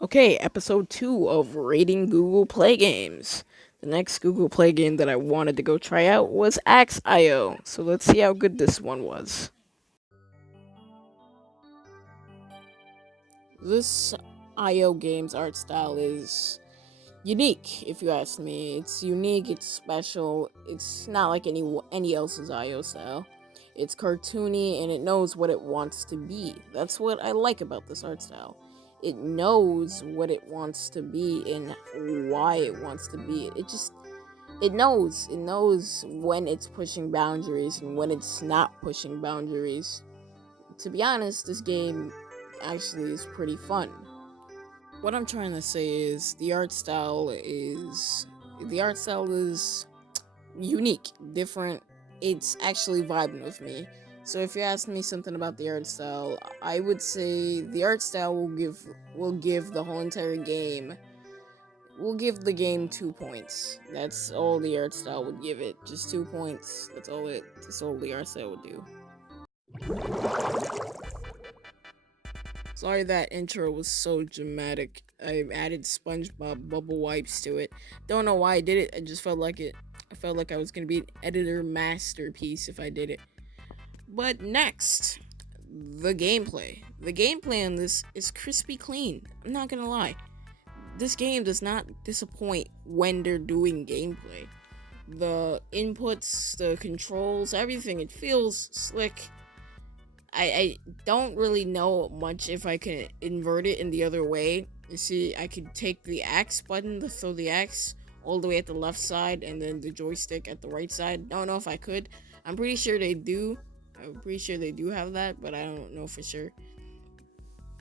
Okay, episode 2 of rating Google Play games. The next Google Play game that I wanted to go try out was Axe.io, so let's see how good this one was. This IO game's art style is unique, if you ask me. It's unique, it's special, it's not like any else's IO style. It's cartoony and it knows what it wants to be. That's what I like about this art style. It knows what it wants to be and why it wants to be it. It knows when it's pushing boundaries and when it's not pushing boundaries. To be honest, this game actually is pretty fun. What I'm trying to say is the art style is unique, different. It's actually vibing with me. So if you ask me something about the art style, I would say the art style will give the whole entire game will give the game 2 points. That's all the art style would give it. Just 2 points. That's all the art style would do. Sorry that intro was so dramatic. I added SpongeBob bubble wipes to it. Don't know why I did it. I just felt like it. I felt like I was gonna be an editor masterpiece if I did it. But next, the gameplay. The gameplay on this is crispy clean. I'm not gonna lie. This game does not disappoint when they're doing gameplay. The inputs, the controls, everything, it feels slick. I don't really know much if I can invert it in the other way. You see, I could take the X button to throw the X all the way at the left side and then the joystick at the right side. Don't know if I could. I'm pretty sure they do. I'm pretty sure they do have that, but I don't know for sure.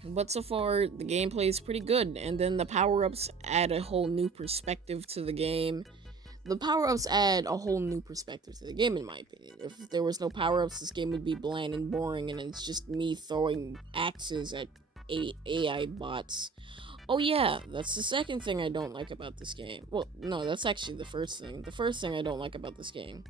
But so far, the gameplay is pretty good, and then the power ups add a whole new perspective to the game. The power ups add a whole new perspective to the game, in my opinion. If there was no power ups, this game would be bland and boring, and it's just me throwing axes at AI bots. Oh, yeah, that's the second thing I don't like about this game. Well, no, that's actually the first thing. The first thing I don't like about this game,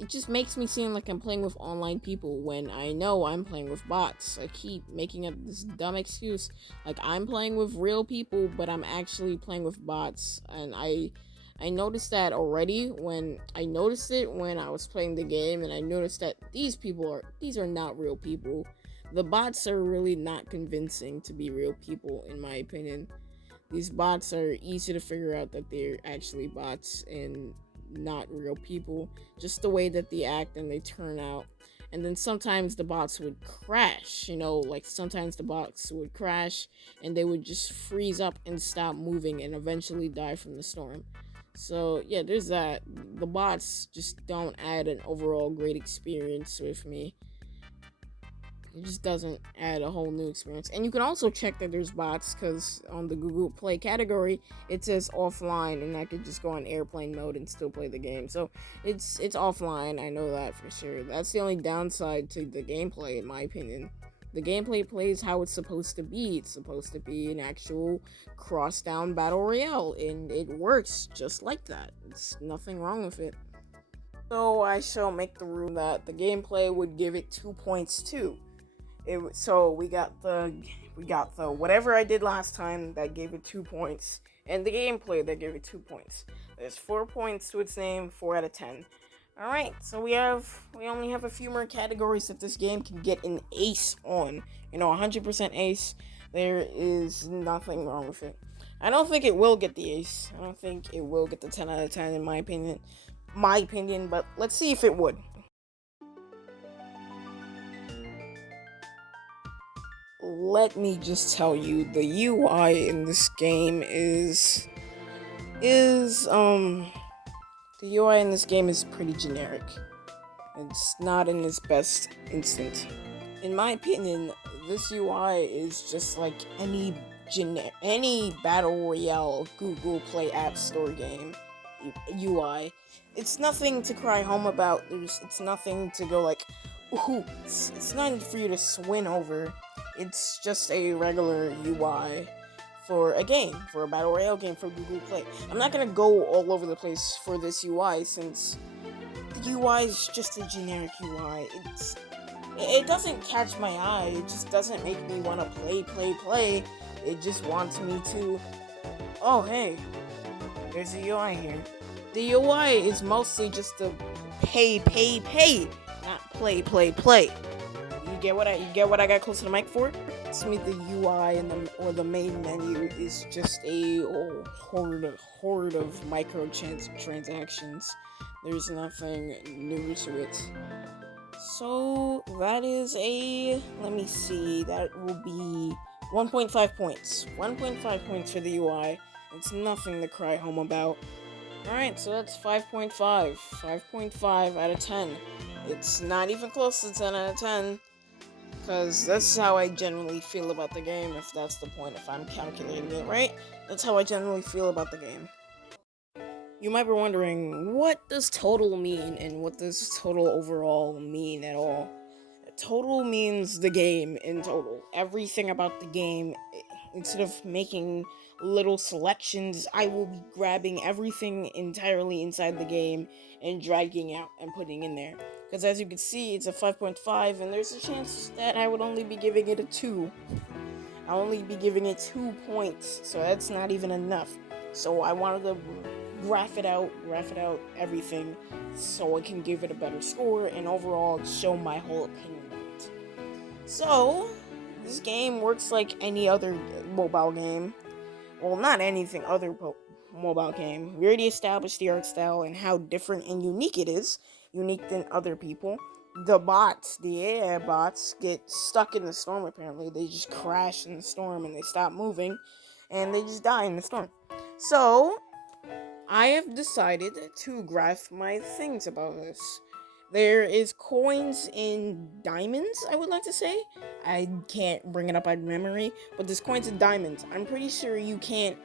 it just makes me seem like I'm playing with online people when I know I'm playing with bots. I keep making up this dumb excuse like I'm playing with real people, but I'm actually playing with bots. And I noticed that already when I noticed it when I was playing the game, and I noticed that these are not real people. The bots are really not convincing to be real people, in my opinion. These bots are easy to figure out that they're actually bots and not real people, just the way that they act and they turn out. And then sometimes the bots would crash, like sometimes the bots would crash and they would just freeze up and stop moving and eventually die from the storm. So, yeah, there's that. The bots just don't add an overall great experience with me. It just doesn't add a whole new experience. And you can also check that there's bots because on the Google Play category it says offline, and I could just go on airplane mode and still play the game. So it's offline. I know that for sure. That's the only downside to the gameplay, in my opinion. The gameplay plays how it's supposed to be. It's supposed to be an actual cross-down battle royale, and it works just like that. It's nothing wrong with it. So I shall make the rule that the gameplay would give it 2 points too. So we got the whatever I did last time that gave it 2 points, and the gameplay that gave it 2 points. There's 4 points to its name, 4 out of 10. All right, so we only have a few more categories that this game can get an ace on. 100% ace. There is nothing wrong with it. I don't think it will get the ace. I don't think it will get the 10 out of 10 in my opinion. But let's see if it would. Let me just tell you, the UI in this game is the UI in this game is pretty generic. It's not in its best instant. In my opinion, this UI is just like any battle royale Google Play App Store game UI. It's nothing to cry home about. It's nothing to go like, ooh. It's nothing for you to swin over. It's just a regular UI for a battle royale game for Google Play. I'm not gonna go all over the place for this UI since the UI is just a generic UI. It doesn't catch my eye. It just doesn't make me want to play. It just wants me to. Oh, hey, there's a UI here. The UI is mostly just a pay, not play. You get what I got close to the mic for? To me, the UI and the main menu is just a horde of transactions. There's nothing new to it. So that is a, let me see, that will be 1.5 points. 1.5 points for the UI. It's nothing to cry home about. Alright, so that's 5.5. 5.5 out of 10. It's not even close to 10 out of 10. Because that's how I generally feel about the game, if that's the point, if I'm calculating it right. That's how I generally feel about the game. You might be wondering, what does total mean, and what does total overall mean at all? Total means the game in total. Everything about the game, instead of making little selections, I will be grabbing everything entirely inside the game and dragging out and putting in there. Because as you can see, it's a 5.5, and there's a chance that I would only be giving it a 2. I'll only be giving it 2 points, so that's not even enough. So I wanted to graph it out everything, so I can give it a better score and overall show my whole opinion on it. So, this game works like any other mobile game. Well, not anything other mobile game. We already established the art style and how different and unique it is, unique than other people. The bots, the AI bots, get stuck in the storm apparently. They just crash in the storm and they stop moving and they just die in the storm. So, I have decided to graph my things about this. There is coins in diamonds, I would like to say. I can't bring it up out of memory, but there's coins in diamonds. I'm pretty sure you can't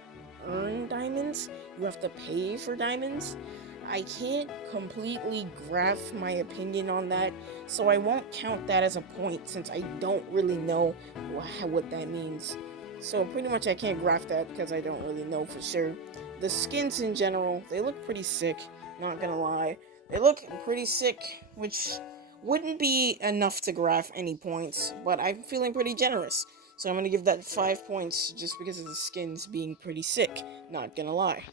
earn diamonds. You have to pay for diamonds. I can't completely graph my opinion on that, so I won't count that as a point since I don't really know what that means. So pretty much I can't graph that because I don't really know for sure. The skins in general, they look pretty sick, not gonna lie. They look pretty sick, which wouldn't be enough to graph any points, but I'm feeling pretty generous. So I'm gonna give that 5 points just because of the skins being pretty sick, not gonna lie.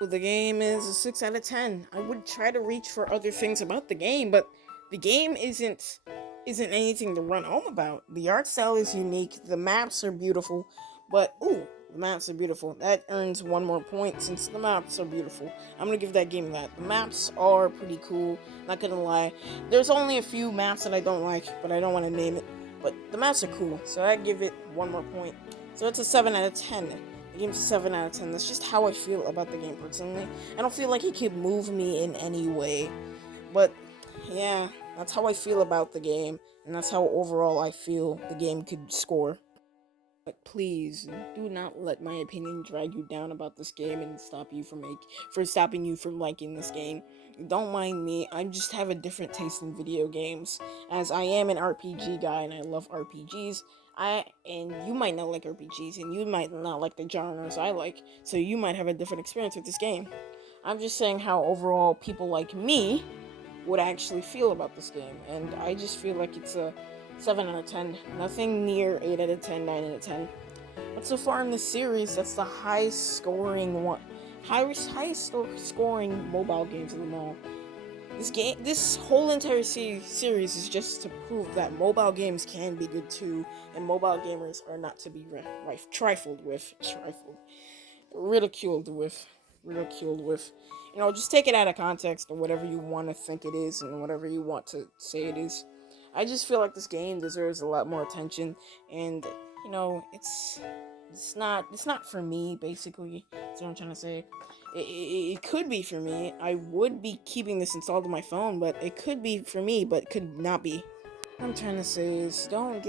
The game is a 6 out of 10. I would try to reach for other things about the game, but the game isn't anything to run home about. The art style is unique, the maps are beautiful, but ooh, the maps are beautiful. That earns 1 more point since the maps are beautiful. I'm gonna give that game that. The maps are pretty cool, not gonna lie. There's only a few maps that I don't like, but I don't want to name it. But the maps are cool, so I give it 1 more point. So it's a 7 out of 10. The game's a 7 out of 10. That's just how I feel about the game personally. I don't feel like it could move me in any way. But yeah, that's how I feel about the game, and that's how overall I feel the game could score. But please do not let my opinion drag you down about this game and stopping you from liking this game. Don't mind me. I just have a different taste in video games, as I am an RPG guy and I love RPGs. And you might not like RPGs and you might not like the genres I like, so you might have a different experience with this game. I'm just saying how overall people like me would actually feel about this game, and I just feel like it's a 7 out of 10. Nothing near 8 out of 10, 9 out of 10. But so far in the series, that's the highest scoring one. Highest scoring mobile games of them all. This whole entire series is just to prove that mobile games can be good too, and mobile gamers are not to be ridiculed with. Just take it out of context or whatever you want to think it is and whatever you want to say it is. I just feel like this game deserves a lot more attention, and it's not for me. Basically, that's what I'm trying to say. It could be for me. I would be keeping this installed on my phone, but it could be for me, but could not be. What I'm trying to say is don't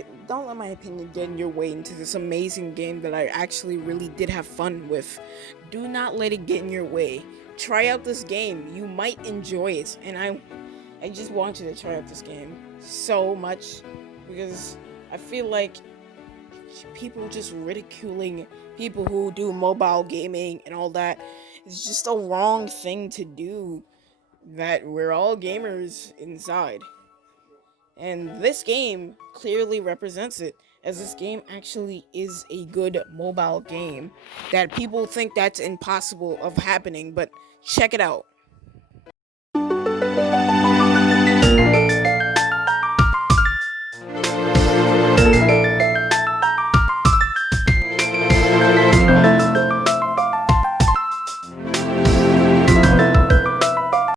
let my opinion get in your way into this amazing game that I actually really did have fun with. Do not let it get in your way. Try out this game. You might enjoy it, and I just want you to try out this game so much because I feel like people just ridiculing people who do mobile gaming and all that is just a wrong thing to do. That we're all gamers inside. And this game clearly represents it, as this game actually is a good mobile game that people think that's impossible of happening, but check it out.